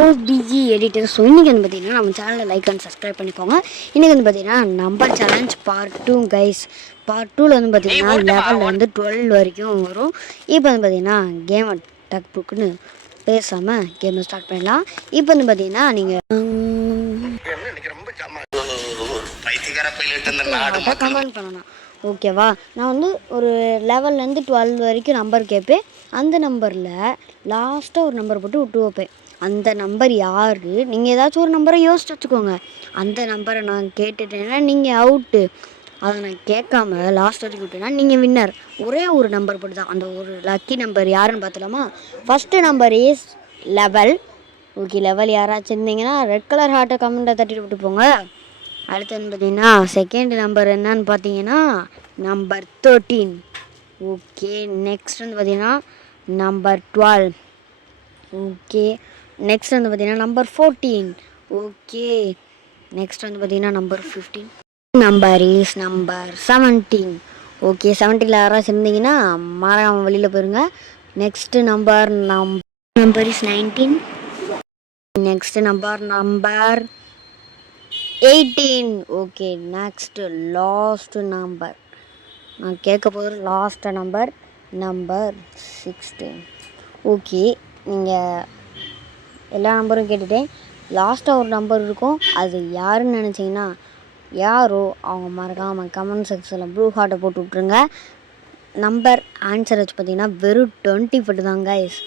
OBG editor. So இன்றைக்கி வந்து பார்த்திங்கன்னா நம்ம சேனலில் லைக் அண்ட் சப்ஸ்கிரைப் பண்ணிக்கோங்க. இன்றைக்கி வந்து பார்த்திங்கன்னா number challenge part 2 guys. Part 2ல் வந்து பார்த்திங்கன்னா லெவலில் வந்து 12 வரைக்கும் வரும். இப்போ வந்து பார்த்திங்கன்னா கேம் டக் புக்குன்னு பேசாமல் கேமை ஸ்டார்ட் பண்ணலாம். இப்போ வந்து பார்த்திங்கன்னா நீங்கள் கமெண்ட் பண்ணலாம், ஓகேவா? நான் வந்து ஒரு லெவல்லேருந்து 12 வரைக்கும் நம்பர் கேட்பேன். அந்த நம்பரில் லாஸ்ட்டாக ஒரு நம்பர் போட்டு விட்டு வைப்பேன். அந்த நம்பர் யார், நீங்கள் ஏதாச்சும் ஒரு நம்பரை யோசிச்சு வச்சுக்கோங்க. அந்த நம்பரை நான் கேட்டுட்டேன்னா நீங்கள் அவுட்டு. அதை நான் கேட்காம லாஸ்ட் வரைக்கும் விட்டேன்னா நீங்கள் வின்னர். ஒரே ஒரு நம்பர் போட்டு தான். அந்த ஒரு லக்கி நம்பர் யாருன்னு பார்த்துலாமா? First number is level. Okay, level யாராச்சும் இருந்தீங்கன்னா ரெட் கலர் ஹார்ட்டை கமெண்ட்டை தட்டிட்டு விட்டு போங்க. அடுத்து வந்து பார்த்தீங்கன்னா செகண்ட் நம்பர் என்னன்னு பார்த்தீங்கன்னா நம்பர் 13. ஓகே, நெக்ஸ்ட் வந்து பார்த்தீங்கன்னா நம்பர் 12. ஓகே, நெக்ஸ்ட் வந்து பார்த்தீங்கன்னா நம்பர் 14. ஓகே, நெக்ஸ்ட் வந்து பார்த்தீங்கன்னா number 15. Number is number 17. Okay, 17 யாராச்சும் இருந்தீங்கன்னா மரம் வெளியில் போயிருங்க. Next number is 19. Next number 18. Okay, next last number நான் கேட்க போகிற லாஸ்ட் நம்பர் 16. ஓகே, நீங்கள் எல்லா நம்பரும் கேட்டுட்டேன். லாஸ்ட்டாக ஒரு நம்பர் இருக்கும், அது யாருன்னு நினச்சிங்கன்னா யாரோ அவங்க மறக்காமல் கமெண்ட் செக்ஷனில் ப்ளூ ஹார்ட்டை போட்டு விட்ருங்க. நம்பர் ஆன்சர் வச்சு பார்த்தீங்கன்னா வெறும் 20 தான் கைஸ்.